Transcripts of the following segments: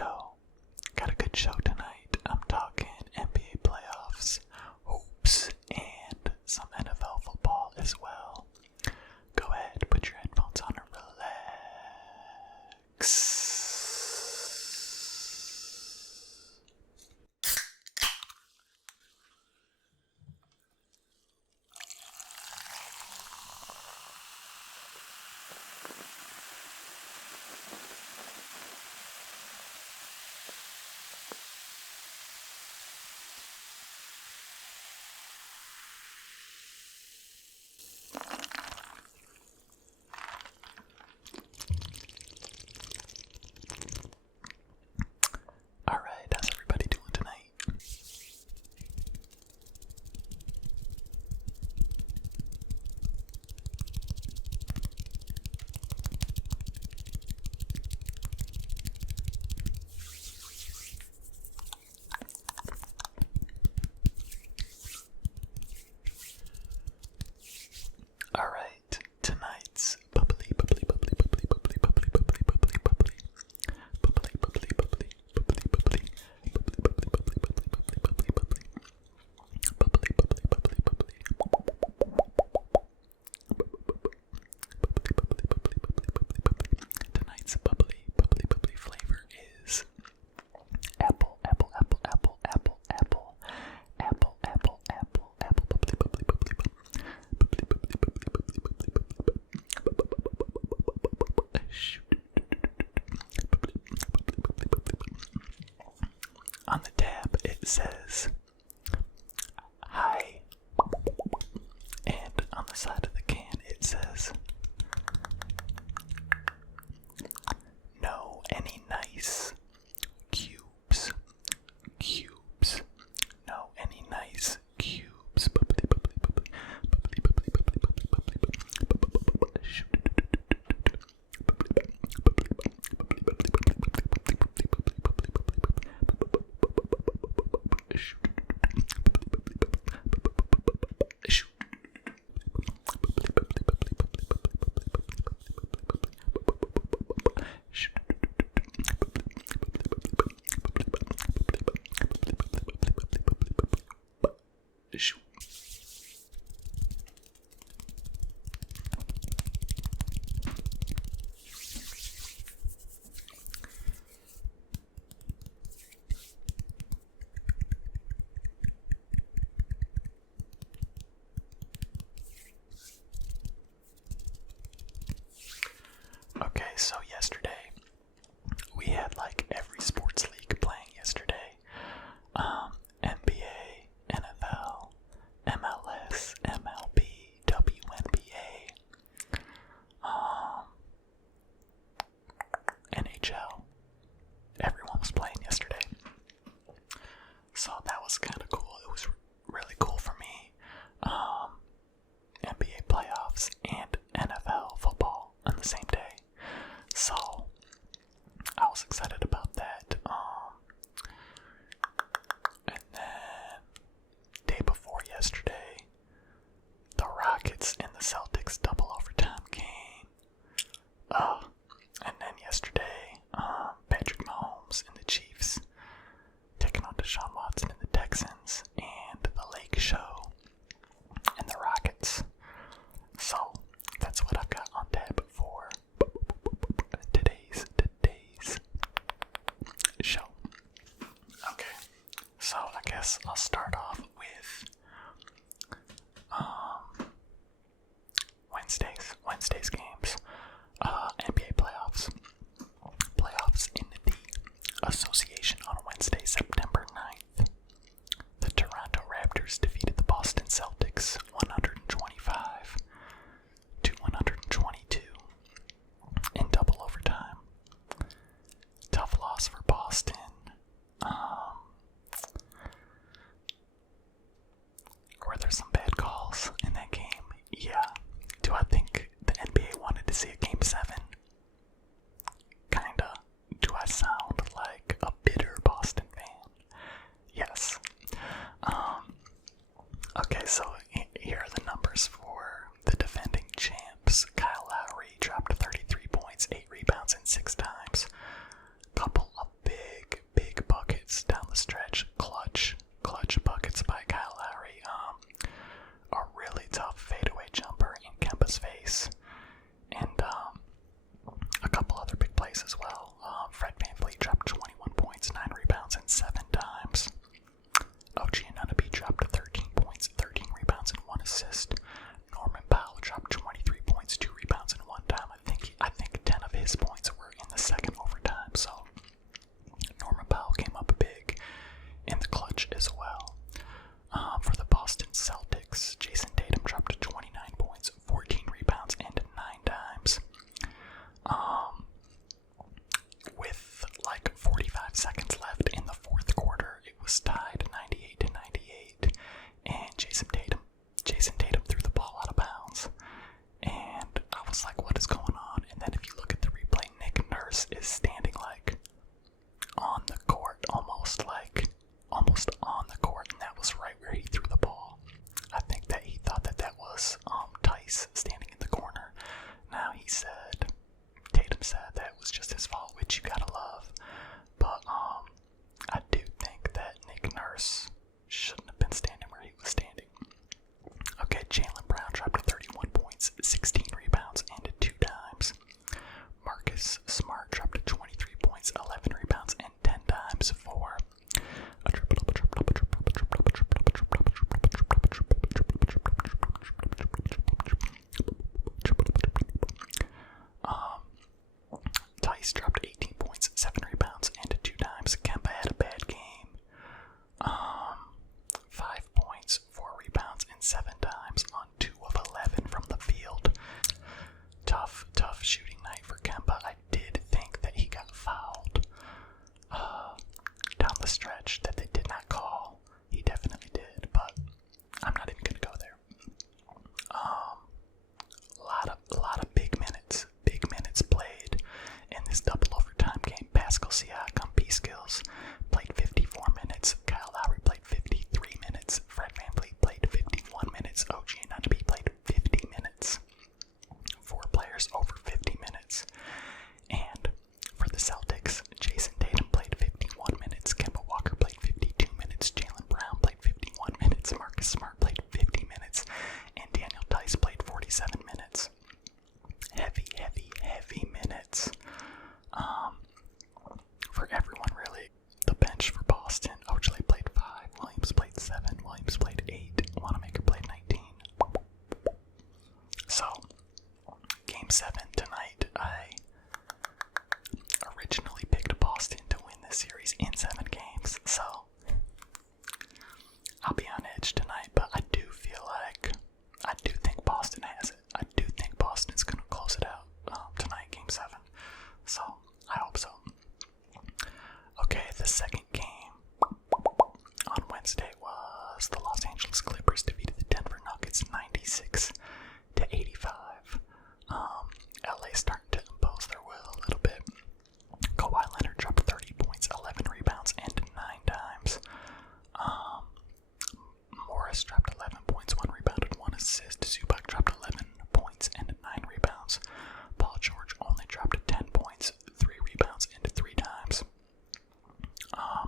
show. Got a good show tonight. I'm talking NBA playoffs, hoops, and some NFL football as well. Go ahead, put your headphones on and relax. Alright, how's everybody doing tonight? Alright, tonight's bubbly flavor is apple on the tab it says hi, and on the side of the can it says no any nice cubes, no any nice cubes. Okay, so yesterday we had like every sports league playing yesterday. NBA, NFL, MLS, MLB, WNBA, NHL. Everyone was playing yesterday. So that was kind of cool. It was really cool for me. NBA playoffs and NFL football on the same day. So I was excited about that. And then day before yesterday, the Rockets and the Celtics double overtime game. And then yesterday, Patrick Mahomes and the Chiefs taking on Deshaun Watson and the Texans, and the Lake Show and the Rockets. So that's what I've got on tap for today's show. Okay, so I guess I'll start off with Wednesday's games. NBA playoffs in the association on Wednesday, September 9th. The Toronto Raptors defeated the Boston Celtics 125 to 122 in double overtime. Tough loss for Boston. Were there some bad calls in that game? Yeah. Do I think the NBA wanted to see a Game 7? Kinda. Do I sound like a bitter Boston fan? Yes. Okay, so here are the numbers for the defending champs. Kyle Lowry dropped 33 points, 8 rebounds, and 6 times. Couple of big points down the stretch. Clutch buckets by Kyle Lowry. A really tough fadeaway jumper in Kemba's face. And a couple other big plays as well. Fred VanVleet dropped 21 points, 9 rebounds, and 7 dimes. OG Anunoby dropped 13 points, 13 rebounds, and 1 assist. Norman Powell dropped 23 points, 2 rebounds, and 1 dime. I think 10 of his points were in the second overtime, so Norman Powell came up big in the clutch as well. For the Boston Celtics, Jason Tatum dropped 29 points, 14 rebounds, and 9 dimes. With like 45 seconds left in the fourth quarter, it was tied 98-98, and Jason Tatum threw the ball out of bounds, and I was like, what is going on? And then if you look at the replay, Nick Nurse is standing like on the court, almost on the court, and that was right where he threw the ball. I think that he thought that was Tice standing in the corner. Now Tatum said that was just his fault, which you gotta love. But I do think that Nick Nurse shouldn't have been standing where he was standing. Okay, Jaylen Brown dropped 31 points, 16 rebounds, and 2 dimes. Marcus Smart dropped 23 points, 11 rebounds, and 10 dimes for a triple-double. Tice dropped 18 points, 7 rebounds, and 2 dimes. Kemba had a bad game. 5 points, 4 rebounds, and 7 dimes on 2 of 11 from the field. Tough shooting night for Kemba. I did think that he got fouled down the stretch that they did not call. He definitely did, but I'm not even gonna go there. A lot of big minutes played in this double overtime game. Pascal Siakam, B-Skills, played 54 minutes. Kyle Lowry played 53 minutes. Fred VanVleet played 51 minutes. OG Anunoby played 50 minutes. 4 players over 50 minutes. And for the Celtics, Jason Tatum played 51 minutes. Kemba Walker played 52 minutes. Jaylen Brown played 51 minutes. Marcus Smart played 50 minutes. And Daniel Tice played 47 minutes. Heavy minutes. For everyone, really. The bench for Boston, Ojeley played 5, Williams played 7, Williams played 8, Wanamaker played 19. So, Game 7 tonight, I originally picked Boston to win this series in 7 games, so I'll be on edge tonight, but I do think Boston has it. I do think Boston's going to close it out tonight, Game 7. So, I hope so. Okay, the second game on Wednesday was the Los Angeles Clippers defeated the Denver Nuggets 96-85. LA starting to impose their will a little bit. Kawhi Leonard dropped 30 points, 11 rebounds, and 9 dimes. Morris dropped 11 points, 1 rebound, and 1 assist. Zubac dropped 11 points and 9 rebounds. Paul George only dropped 10 points, 3 rebounds, and 3 dimes.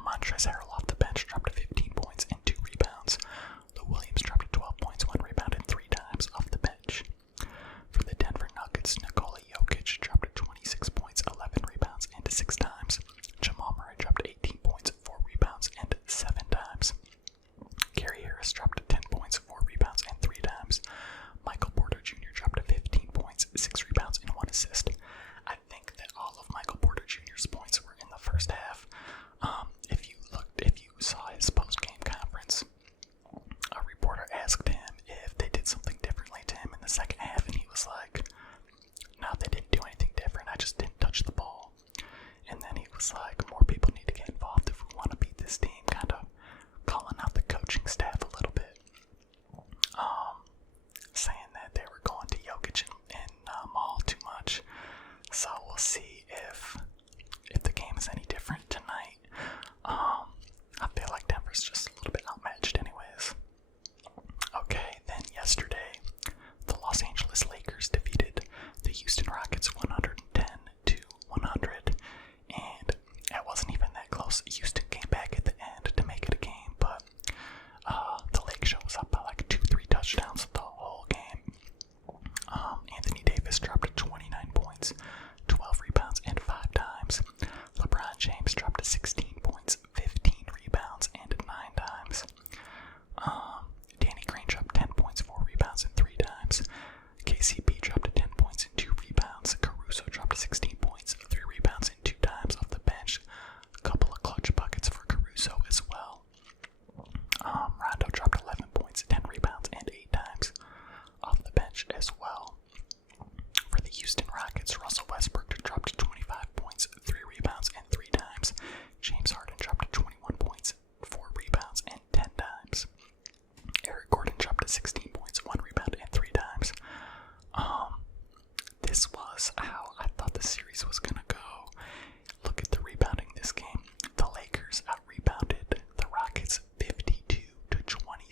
Montrezl Harrell off the bench dropped 15 points and 2 rebounds. Lou Williams dropped 12 points, 1 rebound, and 3 dimes off the bench. For the Denver Nuggets, Nikola Jokic dropped 26 points, 11 rebounds, and 6 dimes. Jamal Murray dropped 18 points, 4 rebounds, and 7 dimes. Gary Harris dropped 10 points, 4 rebounds, and 3 dimes. Michael Porter Jr. dropped 15 points, 6 rebounds, and 1 assist. I think that all of Michael Porter Jr.'s points were in the first half. If you saw his post-game conference, a reporter asked him if they did something differently to him in the second half, and he was like, no, they didn't do anything different, I just didn't touch the ball. And then he was like, more people need to get involved if we want to beat this team, kind of calling out the coaching staff a little bit. Saying that they were going to Jokic and Maul too much. So we'll see if the game is any different tonight. I feel like Denver's just a little bit outmatched anyways. Okay, then yesterday, the Los Angeles Lakers defeated the Houston Rockets 110-100, and it wasn't even that close. Houston came back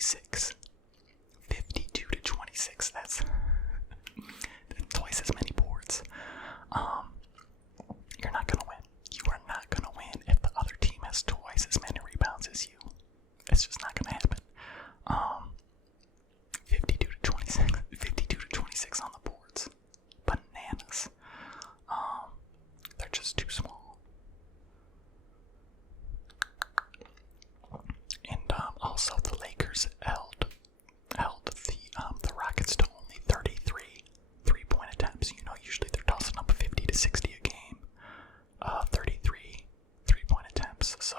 26. 52 to 26. That's twice as many boards. You're not gonna win. You are not gonna win if the other team has twice as many rebounds as you. It's just not gonna happen. 52 to 26. 52 to 26 on the boards. Bananas. They're just too small. And also the Lakers held the Rockets to only 33 3-point attempts. You know, usually they're tossing up 50 to 60 a game. 33 3-point attempts. So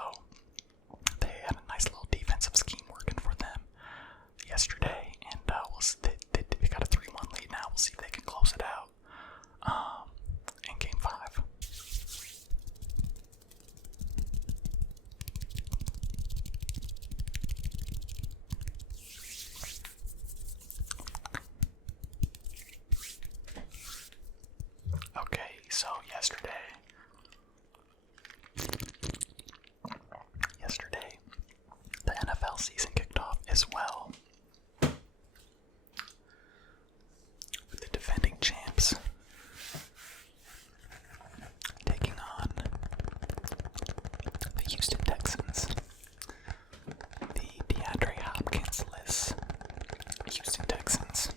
they had a nice little defensive scheme working for them yesterday, and they got a 3-1 lead now. We'll see if they can close it out in Game 5. Okay, so yesterday, the NFL season kicked off as well, with the defending champs taking on the Houston Texans, the DeAndre Hopkins-less Houston Texans.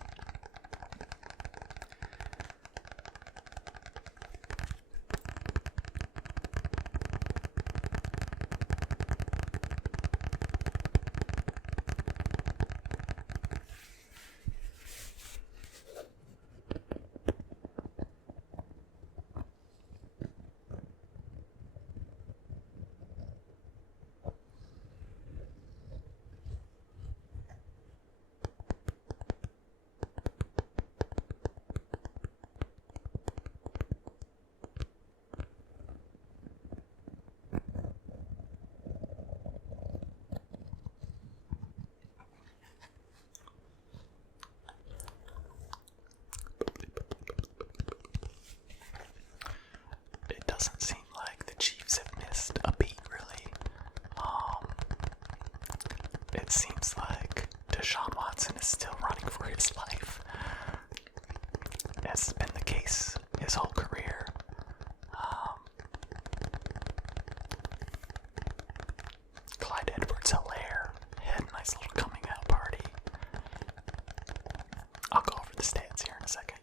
It doesn't seem like the Chiefs have missed a beat, really. It seems like Deshaun Watson is still running for his life, as has been the case his whole career. Clyde Edwards-Helaire had a nice little coming out party. I'll go over the stats here in a second.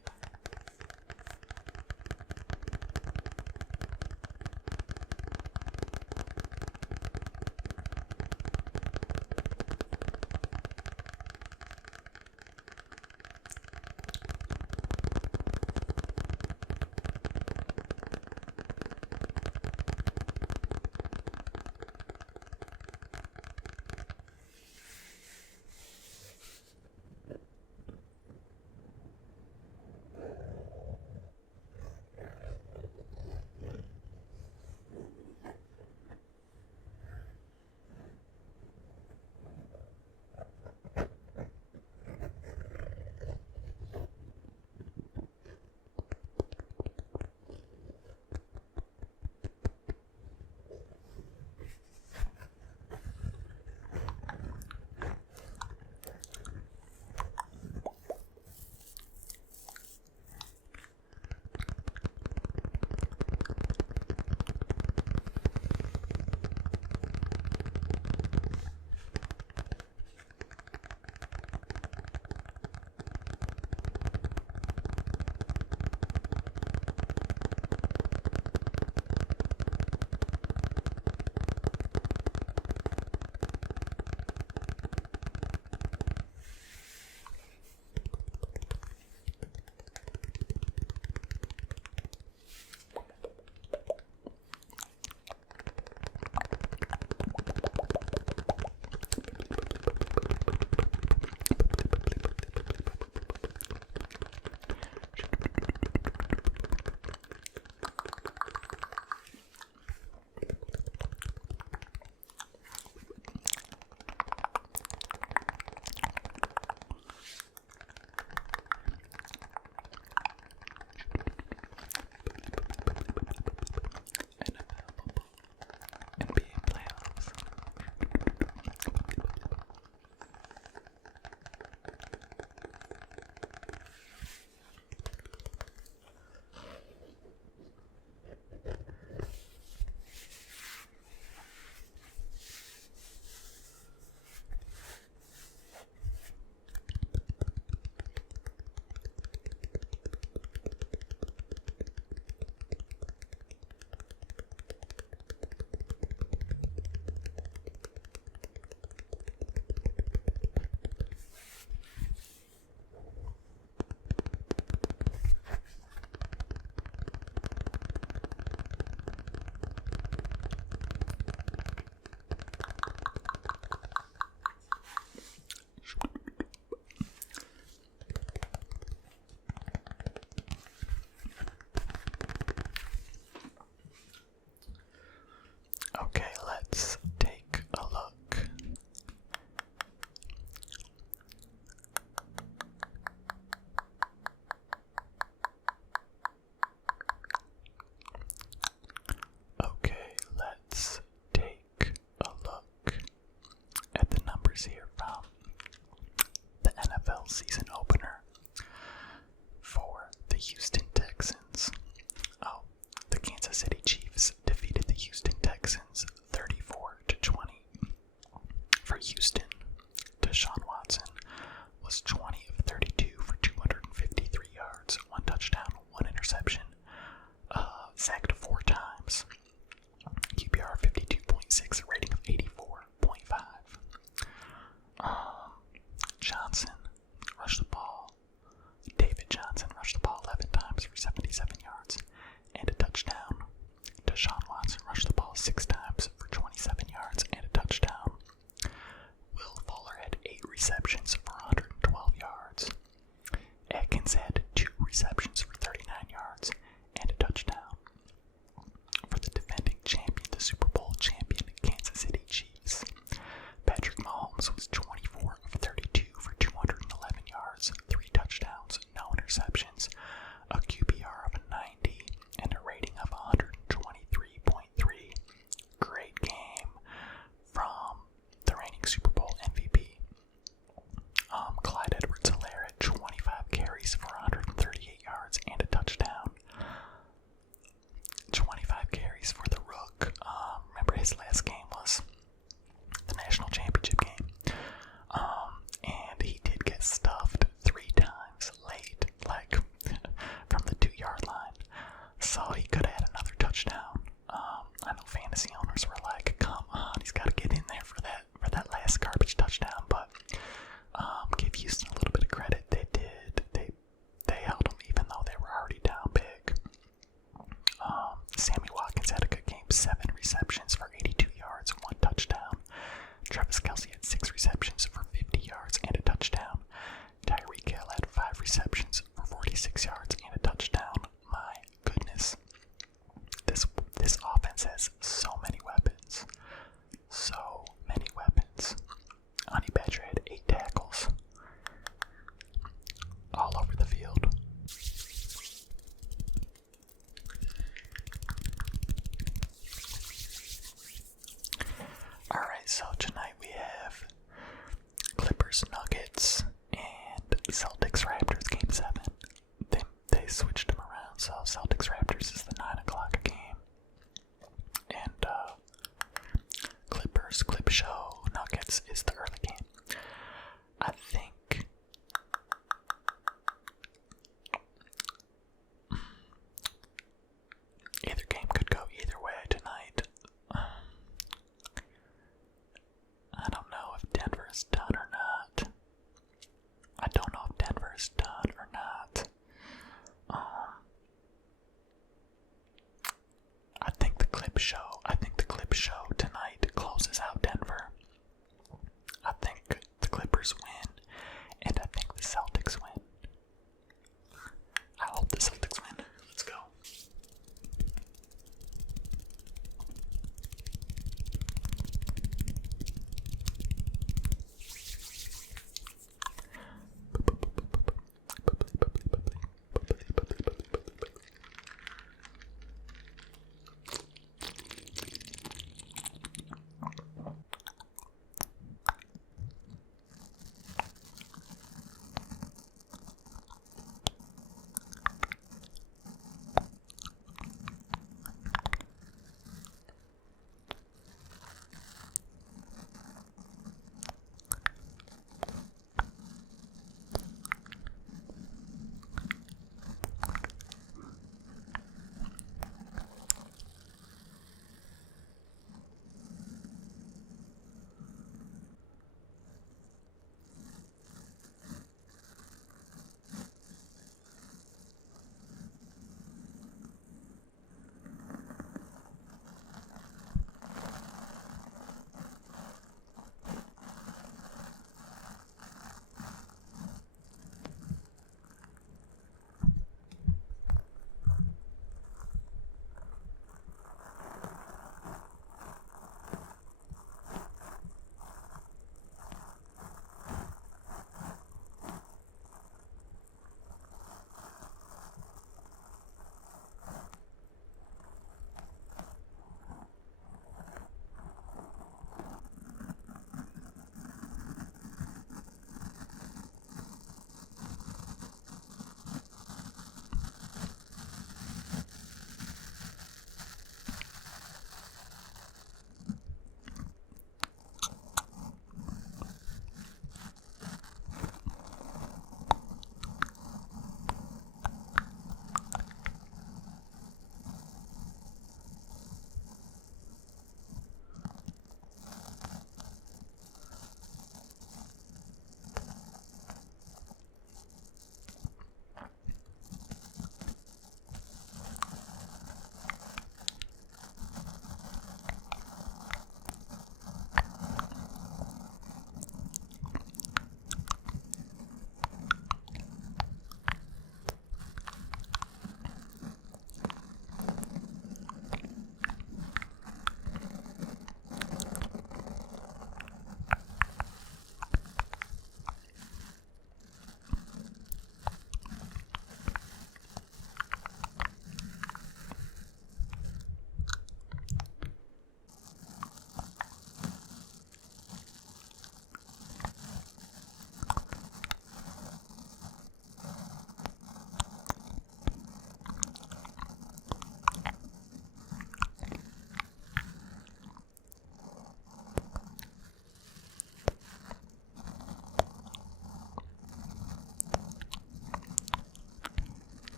season opener for the Houston Texans. Oh, the Kansas City Chiefs defeated the Houston Texans 34-20. For Houston, Deshaun Watson was 20 of 32 for 253 yards, 1 touchdown, 1 interception, sacked 4 times, QBR 52.6, rating of 84.5. Johnson rushed the ball. David Johnson rushed the ball 11 times for 77 yards and a touchdown. Deshaun Watson rushed the ball 6 times for 27 yards and a touchdown. Will Fuller had 8 receptions for 112 yards. Atkins had 2 receptions for 39 yards and a touchdown. For the defending champion, the Super Bowl champion, Kansas City Chiefs, Patrick Mahomes was 24 of 32 for 211 yards, 3 touchdowns, no interceptions, a QBR of 90, and a rating of 123.3. Great game from the reigning Super Bowl MVP. Clyde Edwards-Helaire had 25 carries for 138 yards and a touchdown. 25 carries for the Rook. Remember his last game was the national championship game. And he did get stuffed 3 times late, like from the 2-yard line. So he could have had another touchdown. I know fantasy owners were like, come on, he's got to get in there for that last garbage touchdown. But give Houston a little bit of credit. They did. They held them even though they were already down big. Sammy Watkins had a good game, 7 receptions for 82 yards, 1 touchdown. Travis Kelce had 6 receptions for 50 yards and a touchdown. Tyreek Hill had 5 receptions for 46 yards and a touchdown. My goodness. This offense has so many weapons. So many weapons. Honey Badger had 8 tackles all over the field. Alright, so tonight we have Clippers